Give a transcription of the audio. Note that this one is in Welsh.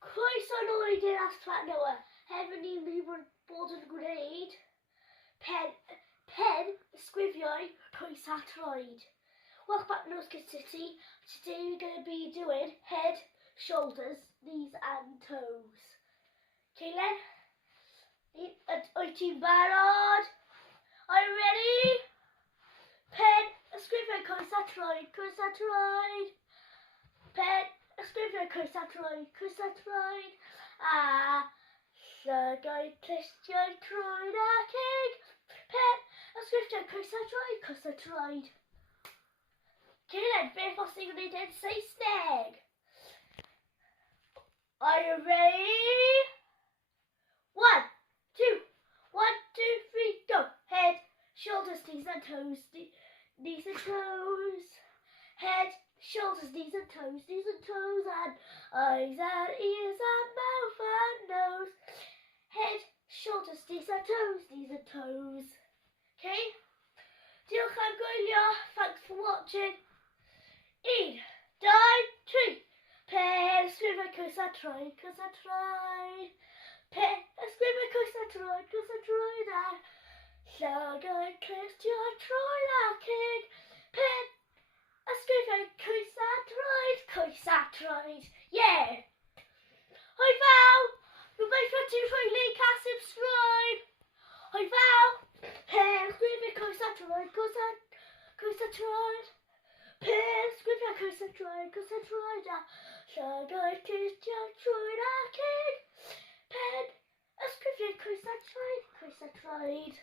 Coesau nôl i Deyrnas Llanw. Hefyd ni'n mynd i bod yn gwneud pen ysgrifiau coesau troed. Welcome back to English City. Today we're going to be doing head, shoulders, knees and toes. Okay then? Wyt ti'n barod? Are you ready? Pen ysgrifiau coesau troed, coesau troed. Pen ysgrifiau coesau troed, coesau troed. A llygau clustio'i troed a cig. Pen ysgrifiau coesau troed, coesau troed. Okay then, beth os ti'n gwneud yn Saesneg? Are you ready? 1, 2, 1, 2, 3, go. Head, shoulders, knees and toes, knees and toes. Head, shoulders, knees and toes, and eyes and ears and mouth and nose. Head, shoulders, knees and toes. Okay? Diolch am gwylio. Thanks for watching. 1, 2, 3. Pen ysgrifau coesau troed, coesau troed. Pen ysgrifau coesau troed, coesau troed a llygau clustio'i troed a cig. Pen ysgrifau coesau troed, coesau troed. Yeah! Hoi faw! Gobeithio ti'n rhoi like a subscribe. Hoi faw! Pen ysgrifau coesau troed, coesau troed. Pen ysgrifau coesau troed a llygau clustio'i troed a cig. Pen ysgrifau coesau troed, coesau troed.